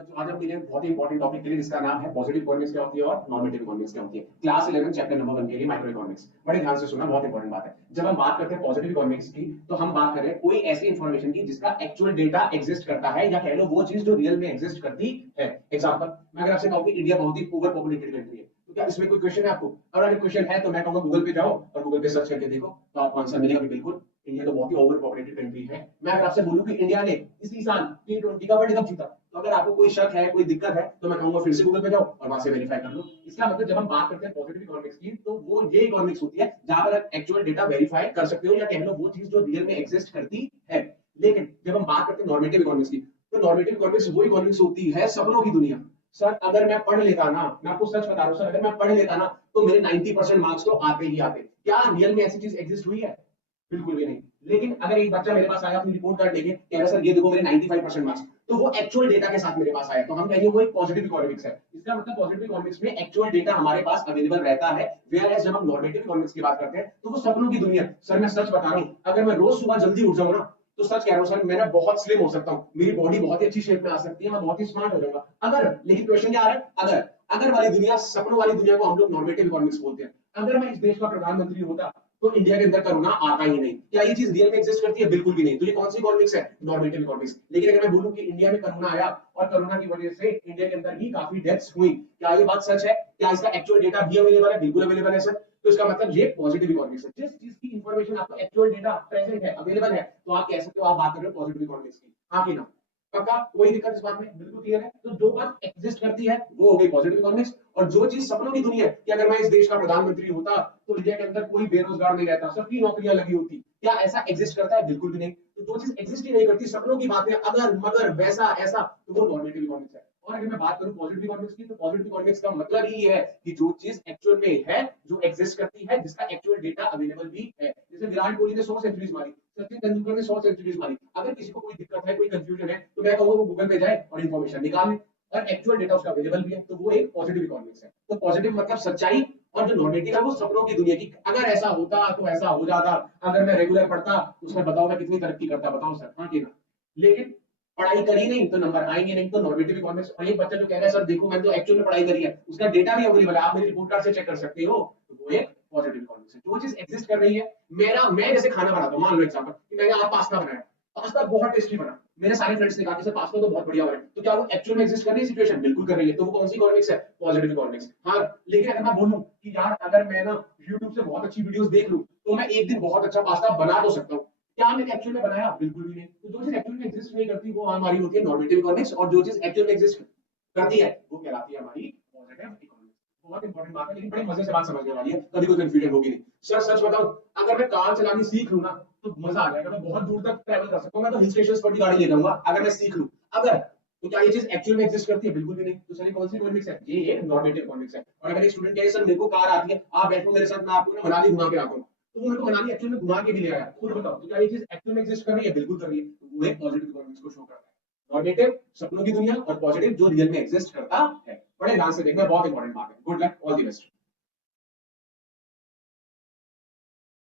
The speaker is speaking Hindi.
तो आज हम मिले बहुत ही इंपॉर्टेंट टॉपिक के लिए जिसका नाम है पॉजिटिव इकोनॉमिक्स क्या होती है और नॉर्मेटिव इकोनॉमिक्स क्या होती है। क्लास 11 चैप्टर नंबर 1 के लिए माइक्रो इकोनॉमिक्स। बड़े ध्यान से सुनना, बहुत इंपॉर्टेंट बात है। जब हम बात करते हैं पॉजिटिव इकोनॉमिक्स की तो हम बात कर रहे हैं कोई ऐसी इंफॉर्मेशन की जिसका एक्चुअल डेटा एग्जिस्ट करता है, या कह लो वो चीज जो रियल में एग्जिस्ट करती है। एग्जांपल, मैं अगर आपसे कहूं कि इंडिया बहुत ही ओवर पॉपुलेटेड कंट्री है, तो क्या इसमें कोई क्वेश्चन है आपको? और अगर क्वेश्चन है तो मैं कहूंगा गूगल पे जाओ और गूगल पे सर्च करके देखो, तो आपको आंसर मिलेगा भी बिल्कुल। इंडिया तो बहुत ही ओवर पॉपुलेटेड कंट्री है। मैं अगर आपसे बोलूं कि इंडिया ने इसी साल T20 का वर्ल्ड कप जीता, तो अगर आपको कोई शक है, कोई दिक्कत है, तो मैं कहूंगा फिर से गूगल पे जाओ और वहां से वेरीफाई कर लो। इसका मतलब जब हम बात करते हैं पॉजिटिव इकोनॉमिक्स की, तो वो ये इकोनॉमिक्स होती है जहां पर आप एक्चुअल डेटा वेरीफाई कर सकते हो, या कह लो वो चीज जो रियल में एग्जिस्ट करती है। लेकिन जब हम बात करते हैं नॉर्मेटिव इकोनॉमिक्स की, तो नॉर्मेटिव इकोनॉमिक्स वो इकोनॉमिक्स होती है सपनों की दुनिया। सर अगर मैं पढ़ लेता ना, मैं आपको सच बता रहा हूँ सर, अगर मैं पढ़ लेता ना तो मेरे 90% मार्क्स तो आते ही आते। क्या रियल में ऐसी चीज एग्जिस्ट हुई है? बिल्कुल भी नहीं। लेकिन अगर एक बच्चा मेरे पास आया अपनी रिपोर्ट कार्ड लेके, कह रहा सर ये देखो मेरे 95% मार्क्स, तो वो एक्चुअल डेटा के साथ मेरे पास आया, तो हम कहेंगे वो एक पॉजिटिव इकोनॉमिक्स है। इसका मतलब पॉजिटिव इकोनॉमिक्स में एक्चुअल डेटा हमारे पास अवेलेबल रहता है। वेयर एज जब हम नॉर्मेटिव इकोनॉमिक्स की बात करते हैं तो वो सपनों की दुनिया। सर मैं सच बता रहा हूँ, अगर मैं रोज सुबह जल्दी उठ जाऊँ ना, तो सच कह रहा हूँ सर, मैं ना बहुत स्लिम हो सकता हूँ, मेरी बॉडी बहुत ही अच्छी शेप में आ सकती है, मैं बहुत ही स्मार्ट हो जाऊंगा अगर। लेकिन क्वेश्चन क्या आ रहा है? अगर अगर वाली दुनिया, सपनों वाली दुनिया को हम लोग नॉर्मेटिव इकोनॉमिक्स बोलते हैं। अगर मैं इस देश का प्रधानमंत्री होता तो इंडिया के अंदर कोरोना आता ही नहीं। क्या ये चीज रियल में एग्जिस्ट करती है? बिल्कुल भी नहीं। तो ये कौन सी इकोनॉमिक्स है? Normative economics. लेकिन अगर मैं बोलूं कि इंडिया में कोरोना आया और कोरोना की वजह से इंडिया के अंदर ही काफी डेथ्स हुई, क्या ये बात सच है? क्या इसका एक्चुअल डेटा भी अवेलेबल है? बिल्कुल अवेलेबल है सर। तो इसका मतलब ये पॉजिटिव इकोनॉमिक्स है। जिस चीज की इंफॉर्मेशन आपको एक्चुअल डेटा प्रेजेंट है, अवेलेबल है, तो आप कह सकते हो आप बात कर रहे हो पॉजिटिव इकोनॉमिक्स की। हाँ कि ना? पक्का? कोई दिक्कत इस बात में? बिल्कुल क्लियर है। तो जो बात एग्जिस्ट करती है वो हो गई पॉजिटिव इकोनॉमिक्स। और जो चीज सपनों की दुनिया है कि अगर मैं इस देश का प्रधानमंत्री होता तो इंडिया के अंदर कोई बेरोजगार नहीं रहता, सबकी नौकरियां लगी होती, क्या ऐसा एग्जिस्ट करता है? बिल्कुल भी नहीं। तो जो चीज एग्जिस्ट ही नहीं करती, सपनों की बातें, अगर मगर वैसा ऐसा, तो वो नॉर्मेटिव इकोनॉमिक्स है। और अगर मैं बात करूं पॉजिटिव इकोनॉमिक्स की, तो पॉजिटिव इकोनॉमिक्स का मतलब ही है कि जो चीज एक्चुअल में है, जो एग्जिस्ट करती है, जिसका एक्चुअल डेटा अवेलेबल भी है। जैसे विराट कोहली ने 100 सेंचुरीज मारी, सचिन तेंदुलकर ने 100 सेंचुरीज मारी। अगर किसी को कोई दिक्कत है, कोई कंफ्यूजन है, तो मैं कहूंगा वो गूगल पे जाए और इन्फॉर्मेशन निकाल ले, और एक्चुअल डेटा उसका अवेलेबल भी है, तो वो एक पॉजिटिव इकोनॉमिक्स है। तो पॉजिटिव मतलब सच्चाई, और जो नॉर्मेटिव है वो सपनों की दुनिया की। अगर ऐसा होता तो ऐसा हो जाता, अगर मैं रेगुलर पढ़ता तो उसमें बताओ मैं कितनी तरक्की करता, बताओ सर, हाँ कि ना? लेकिन पढ़ाई करी नहीं तो नंबर आएंगे नहीं। तो नॉर्मेटिव इकोनॉमिक्स। और एक बच्चा जो कह रहा है सर देखो मैंने तो एक्चुअल में पढ़ाई करी है, उसका डेटा भी अवेलेबल है, आप मेरी रिपोर्ट कार्ड से चेक कर सकते हो, तो वो एक पॉजिटिव इकोनॉमिक्स है। जो चीज एग्जिस्ट कर रही है, मैं जैसे खाना बनाता हूँ, मान लो एग्जांपल कि मैंने आज पास्ता बनाया, पास्ता बहुत टेस्टी बना, मेरे सारे फ्रेंड्स ने कहा कि सर पास्ता तो बहुत बढ़िया बना, तो क्या वो एक्चुअल में एग्जिस्ट कर रही है सिचुएशन? बिल्कुल कर रही है। तो वो कौन सी इकोनॉमिक्स है? Positive economics. हाँ। लेकिन अगर मैं बोलूं कि यार अगर मैं ना यूट्यूब से बहुत अच्छी वीडियोस देख लूं, तो मैं एक दिन बहुत अच्छा पास्ता बना तो सकता हूँ, क्या मैंने एक्चुअल में बनाया? बिल्कुल भी नहीं। तो जो चीज एक्चुअल में एग्जिस्ट नहीं करती वो हमारी होती है नॉर्मेटिव इकोनॉमिक्स, और जो चीज एक्चुअल में एग्जिस्ट करती है वो कहलाती है हमारी पॉजिटिव इकोनॉमिक्स। बहुत इंपॉर्टेंट बात है, लेकिन बड़े मजे से बात समझने वाली है, कभी कोई कंफ्यूजन होगी नहीं। सर सच बताऊं, अगर मैं कार चलानी सीख लूं ना, तो मजा आ जाएगा, मैं बहुत दूर तक ट्रैवल कर सकता हूँ, मैं तो हिल स्टेशन पर भी गाड़ी ले जाऊंगा अगर मैं सीख लूं। अगर, तो क्या ये चीज एक्चुअल में एग्जिस्ट करती है? बिल्कुल भी नहीं। तो सर कौन सी इकोनॉमिक्स है? ये एक नॉर्मेटिव इकोनॉमिक्स है। और अगर एक स्टूडेंट कहे सर मेरे को कार आती है, आप बैठो मेरे साथ, मैं आपको ना मनाली घुमा के आता हूँ, तो वो मेरे को मनाली एक्चुअल में घुमा के भी ले आया, खुद बताओ तो क्या ये चीज एक्चुअल में एग्जिस्ट कर रही है? बिल्कुल कर रही है। तो वो एक पॉजिटिव इकोनॉमिक्स को शो करता है। नॉर्मेटिव सपनों की दुनिया, और पॉजिटिव जो रियल में एग्जिस्ट करता है। बड़े ध्यान से देखना, बहुत इंपॉर्टेंट बात है। Good luck, all the best.